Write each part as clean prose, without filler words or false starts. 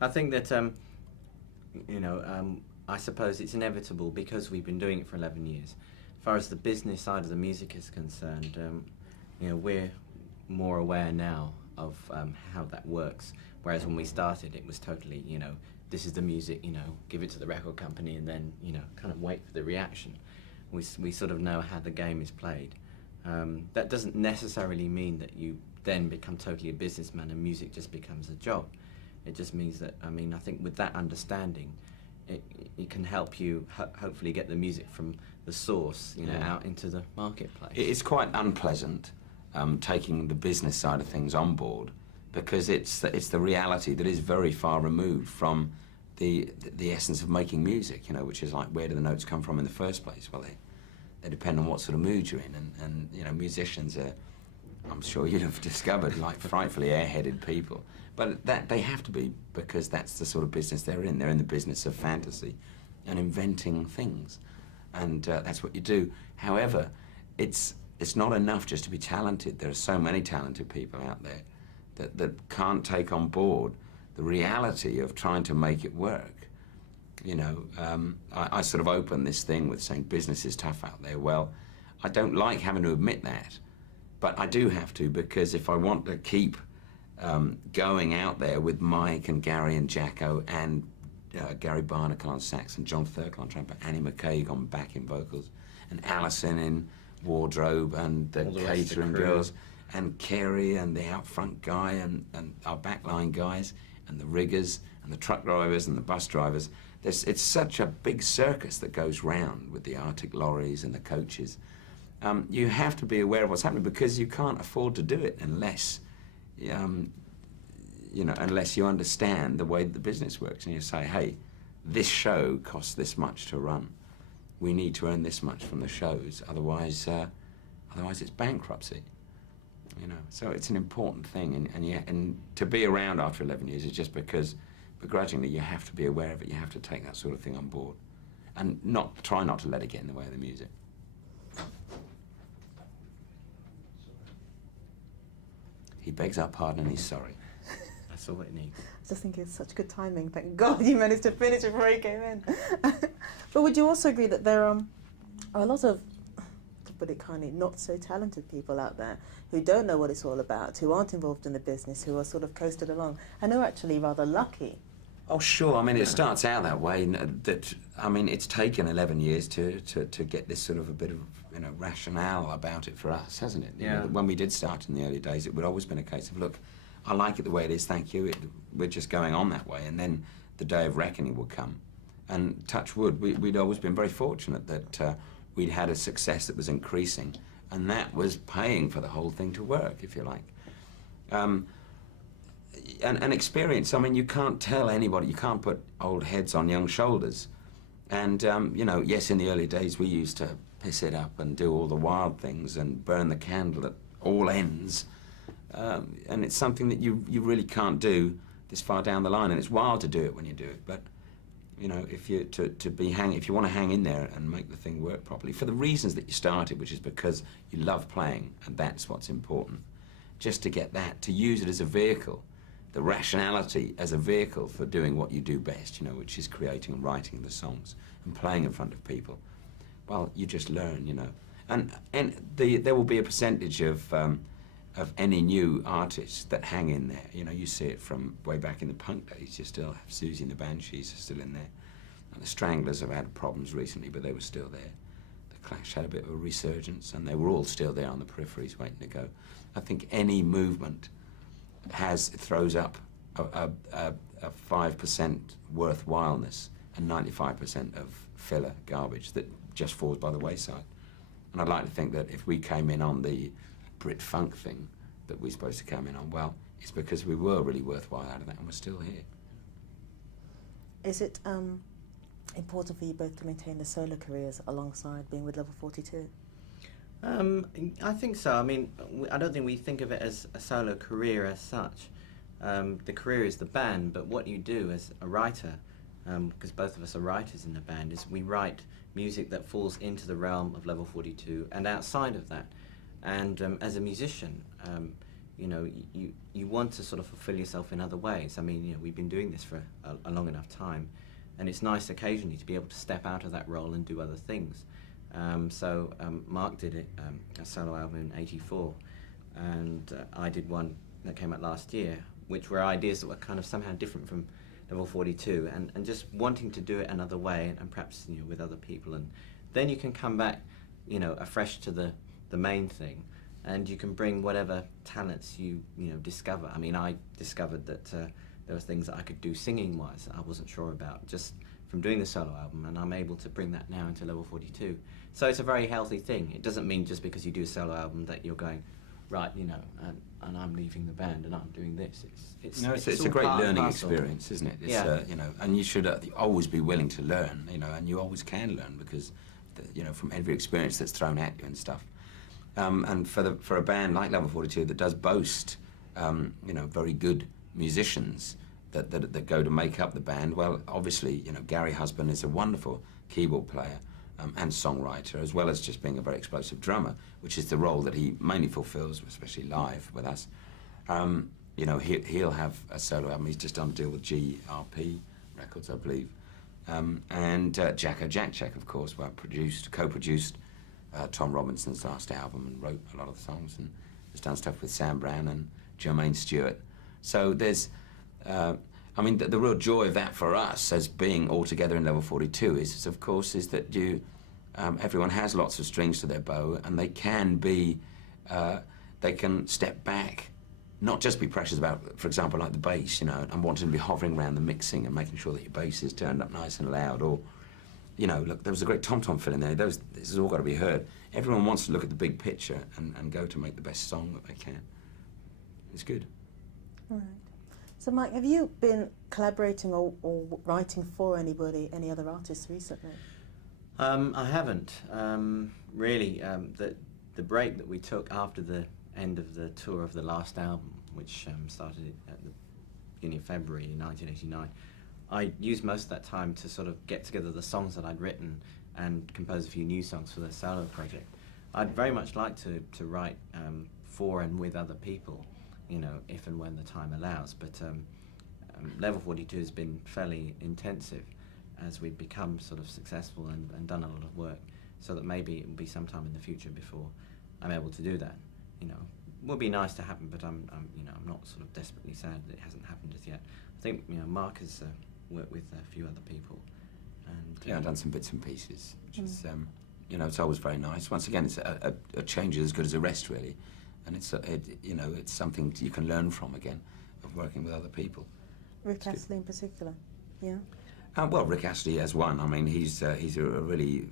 I think that you know, I suppose it's inevitable because we've been doing it for 11 years. As far as the business side of the music is concerned, you know, we're more aware now of how that works. Whereas when we started, it was totally, you know, this is the music, you know, give it to the record company and then, you know, kind of wait for the reaction. We sort of know how the game is played. That doesn't necessarily mean that you then become totally a businessman and music just becomes a job. It just means that, I mean, I think with that understanding, it can help you hopefully get the music from the source, you know, out into the marketplace. It's quite unpleasant taking the business side of things on board, because it's the reality that is very far removed from the essence of making music, you know, which is like, where do the notes come from in the first place? Well, they depend on what sort of mood you're in, and you know, musicians are, I'm sure you'd have discovered, like frightfully airheaded people. But that they have to be, because that's the sort of business they're in. They're in the business of fantasy and inventing things, and that's what you do. However, it's not enough just to be talented. There are so many talented people out there that can't take on board the reality of trying to make it work. You know, I sort of open this thing with saying business is tough out there. Well, I don't like having to admit that, but I do have to, because if I want to keep going out there with Mike and Gary and Jacko and Gary Barnacle on sax and John Thurkel on trumpet, Annie McCaig on backing vocals, and Alison in wardrobe, and the catering girls, and Kerry and the out front guy, and our backline guys, and the riggers and the truck drivers and the bus drivers. It's such a big circus that goes round with the Arctic lorries and the coaches. You have to be aware of what's happening, because you can't afford to do it unless you know, unless you understand the way that the business works, and you say, hey, this show costs this much to run. We need to earn this much from the shows, otherwise it's bankruptcy. You know, so it's an important thing, and to be around after 11 years is just because, begrudgingly, you have to be aware of it. You have to take that sort of thing on board, and try not to let it get in the way of the music. He begs our pardon and he's sorry. That's all it needs. I just think it's such good timing. Thank God you managed to finish before he came in. But would you also agree that there are a lot of, to put it kindly, not so talented people out there who don't know what it's all about, who aren't involved in the business, who are sort of coasted along, and are actually rather lucky? Oh, sure. I mean, it starts out that way. I mean, it's taken 11 years to get this sort of a bit of, you know, rationale about it for us, hasn't it? Yeah. You know, when we did start in the early days, it would always been a case of, look, I like it the way it is, thank you. We're just going on that way, and then the day of reckoning would come. And touch wood, we'd always been very fortunate that we'd had a success that was increasing, and that was paying for the whole thing to work, if you like. And experience, I mean, you can't tell anybody, you can't put old heads on young shoulders. And, you know, yes, in the early days we used to piss it up and do all the wild things and burn the candle at all ends. And it's something that you really can't do this far down the line, and it's wild to do it when you do it. But, you know, if you if you want to hang in there and make the thing work properly, for the reasons that you started, which is because you love playing, and that's what's important, just to get that, to use it as a vehicle, the rationality as a vehicle for doing what you do best, you know, which is creating and writing the songs and playing in front of people. Well, you just learn, you know. And there will be a percentage of any new artists that hang in there. You know, you see it from way back in the punk days. You still have Susie and the Banshees are still in there. And the Stranglers have had problems recently, but they were still there. The Clash had a bit of a resurgence, and they were all still there on the peripheries waiting to go. I think any movement throws up a 5% worthwhileness and 95% of filler garbage that just falls by the wayside. And I'd like to think that if we came in on the Brit funk thing that we're supposed to come in on, well, it's because we were really worthwhile out of that, and we're still here. Is it important for you both to maintain the solo careers alongside being with Level 42? I think so. I mean, I don't think we think of it as a solo career as such. The career is the band, but what you do as a writer, because both of us are writers in the band, is we write music that falls into the realm of Level 42 and outside of that. And as a musician, you know, you want to sort of fulfill yourself in other ways. I mean, you know, we've been doing this for a long enough time, and it's nice occasionally to be able to step out of that role and do other things. So Mark did a solo album in '84, and I did one that came out last year, which were ideas that were kind of somehow different from Level 42, and just wanting to do it another way, and perhaps, you know, with other people, and then you can come back, you know, afresh to the main thing, and you can bring whatever talents you know discover. I mean, I discovered that there were things that I could do singing wise I wasn't sure about just from doing the solo album, and I'm able to bring that now into Level 42. So it's a very healthy thing. It doesn't mean just because you do a solo album that you're going, right, you know, and I'm leaving the band and I'm doing this. It's a all great part and learning parcel. experience, isn't it? It's, Yeah. You know, and you should always be willing to learn, you know, and you always can learn because, you know, from every experience that's thrown at you and stuff. And for a band like Level 42 that does boast, you know, very good musicians that go to make up the band, well, obviously, you know, Gary Husband is a wonderful keyboard player and songwriter, as well as just being a very explosive drummer, which is the role that he mainly fulfills, especially live with us. You know, he'll have a solo album. He's just done a deal with GRP Records, I believe. And Jacko Jack, of course, co-produced Tom Robinson's last album and wrote a lot of the songs, and has done stuff with Sam Brown and Jermaine Stewart. So there's, I mean, the real joy of that for us as being all together in Level 42 is of course, is that everyone has lots of strings to their bow, and they can be, they can step back, not just be precious about, for example, like the bass, you know, and wanting to be hovering around the mixing and making sure that your bass is turned up nice and loud, or, you know, look, there was a great tom-tom fill in there. This has all got to be heard. Everyone wants to look at the big picture and go to make the best song that they can. It's good. All right. So, Mike, have you been collaborating or writing for anybody, any other artists recently? I haven't really. The break that we took after the end of the tour of the last album, which started at the beginning of February 1989, I used most of that time to sort of get together the songs that I'd written and compose a few new songs for the solo project. I'd very much like to write for and with other people, you know, if and when the time allows. But Level 42 has been fairly intensive as we've become sort of successful and done a lot of work, so that maybe it will be sometime in the future before I'm able to do that. You know, it would be nice to happen, but I'm you know, I'm not sort of desperately sad that it hasn't happened as yet. I think, you know, Mark has worked with a few other people, and yeah, I've done some bits and pieces, which is, you know, it's always very nice. Once again, it's a change as good as a rest, really, and you know, it's something you can learn from again, of working with other people. Rick Astley in particular, yeah? Well, Rick Astley as one. I mean, he's a really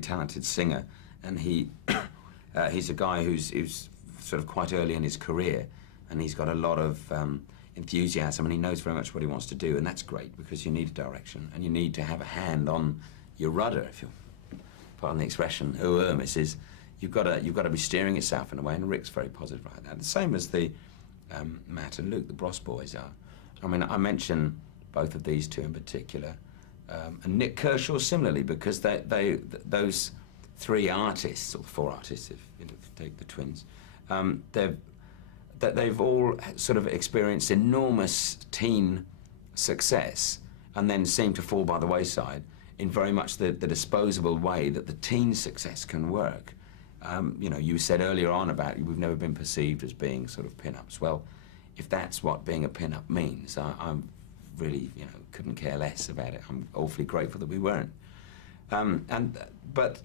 talented singer, and he's a guy who's sort of quite early in his career, and he's got a lot of enthusiasm, and he knows very much what he wants to do, and that's great because you need a direction, and you need to have a hand on your rudder, if you pardon the expression. Mrs. You've got to be steering yourself in a way, and Rick's very positive like that. The same as the Matt and Luke, the Bros boys are. I mean, I mention both of these two in particular, and Nick Kershaw similarly, because those three artists, or four artists, if you take the twins, they've all sort of experienced enormous teen success, and then seem to fall by the wayside in very much the disposable way that the teen success can work. You know, you said earlier on about we've never been perceived as being sort of pin-ups. Well, if that's what being a pin-up means, I'm really, you know, couldn't care less about it. I'm awfully grateful that we weren't. But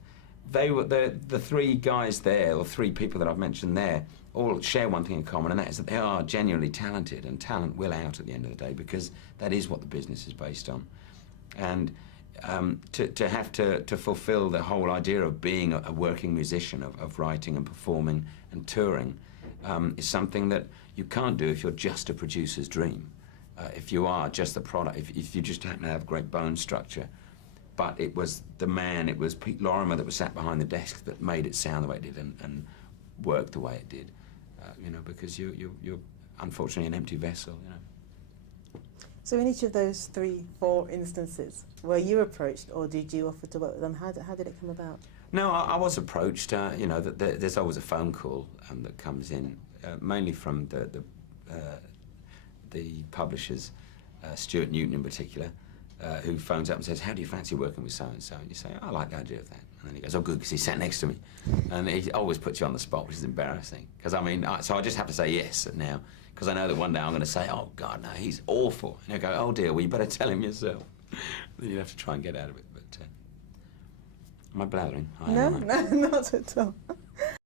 they were the three guys there, or three people that I've mentioned there, all share one thing in common, and that is that they are genuinely talented, and talent will out at the end of the day, because that is what the business is based on. And to have to fulfill the whole idea of being a working musician, of writing and performing and touring, is something that you can't do if you're just a producer's dream. If you are just the product, if you just happen to have great bone structure. But it was it was Pete Lorimer that was sat behind the desk that made it sound the way it did and work the way it did. You know, because you're unfortunately an empty vessel, you know. So in each of those 3-4 instances, were you approached, or did you offer to work with them? How did it come about? No, I was approached. You know, there's always a phone call that comes in, mainly from the publishers, Stuart Newton in particular, who phones up and says, "How do you fancy working with so and so?" And you say, "I like the idea of that." And then he goes, "Oh, good, because he sat next to me," and he always puts you on the spot, which is embarrassing. Because I mean, so I just have to say yes now, because I know that one day I'm going to say, "Oh God, no, he's awful," and he'll go, "Oh dear, well you better tell him yourself." Then you have to try and get out of it. But am I blathering? No, not at all.